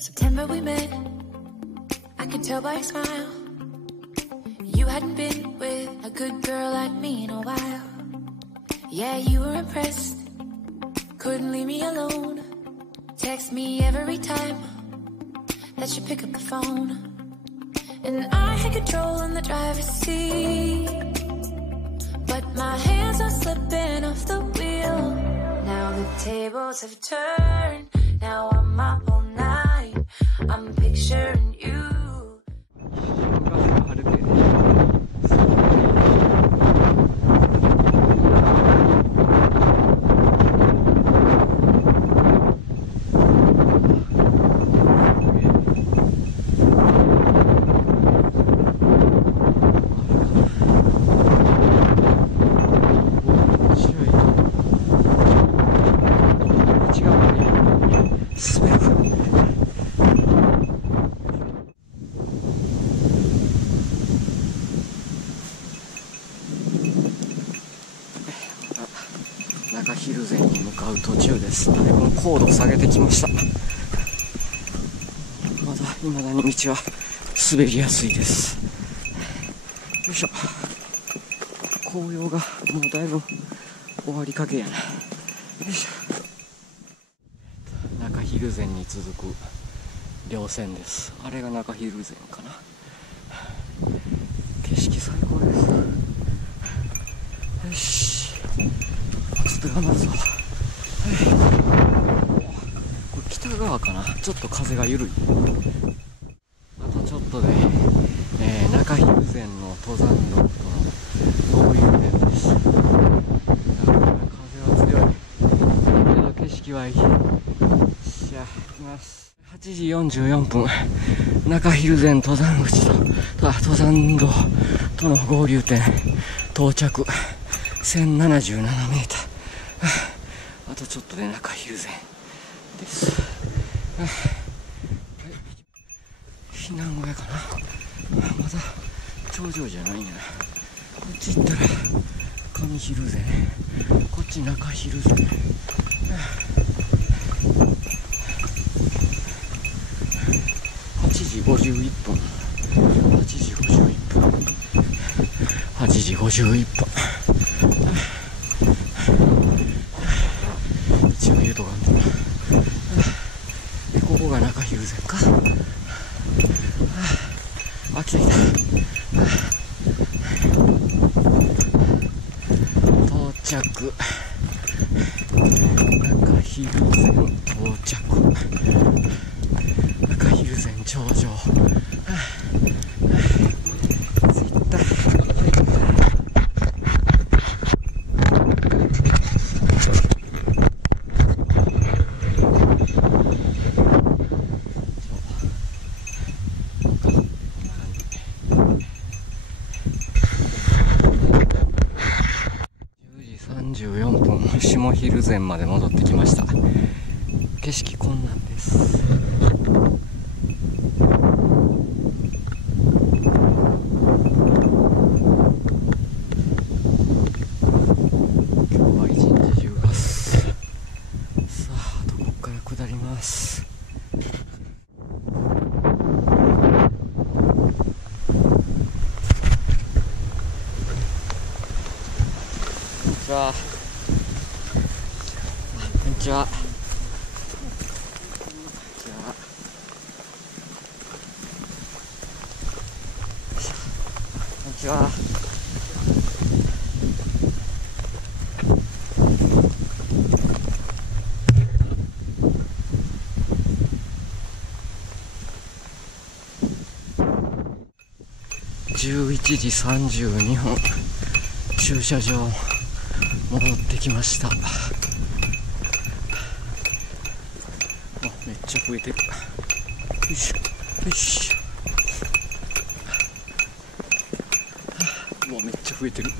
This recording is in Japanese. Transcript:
September we met, I could tell by your smile. You hadn't been with a good girl like me in a while. Yeah, you were impressed, couldn't leave me alone. Text me every time that you pick up the phone. And I had control in the driver's seat, but my hands are slipping off the wheel. Now the tables have turned, now I'm up all night, I'm picturing you.中蒜山に向かう途中です。だいぶ高度を下げてきました。未だに道は滑りやすいです。よいしょ。紅葉がもうだいぶ終わりかけやな。よいしょ。中蒜山に続く稜線です。あれが中蒜山かな。景色最高です。よし。ちょっと頑張るぞ。これ北側かな。ちょっと風が緩い。あとちょっとで、中蒜山の登山道との合流点です。風は強いけど景色はいい。じゃあ行きます。8時44分、中蒜山登山口と登山道との合流点到着。1077メーター。あとちょっとで中蒜山です。避難小屋かな。まだ頂上じゃないんやな。こっち行ったら上蒜山、こっち中蒜山。8時51分、8時51分、8時51分。一応言うとかんとな。ここが中蒜山か。あ、来た来た。到着。中蒜山到着。中蒜山頂上。着いた。14分、下蒜山まで戻ってきました。景色こんなんです。今日は一日中ガス。さあ、あとここから下ります。こんにちは。こんにちは。こんにちは。11時32分、駐車場戻ってきました。めっちゃ増えてる。よいしょよいしょ。うわ、めっちゃ増えてる。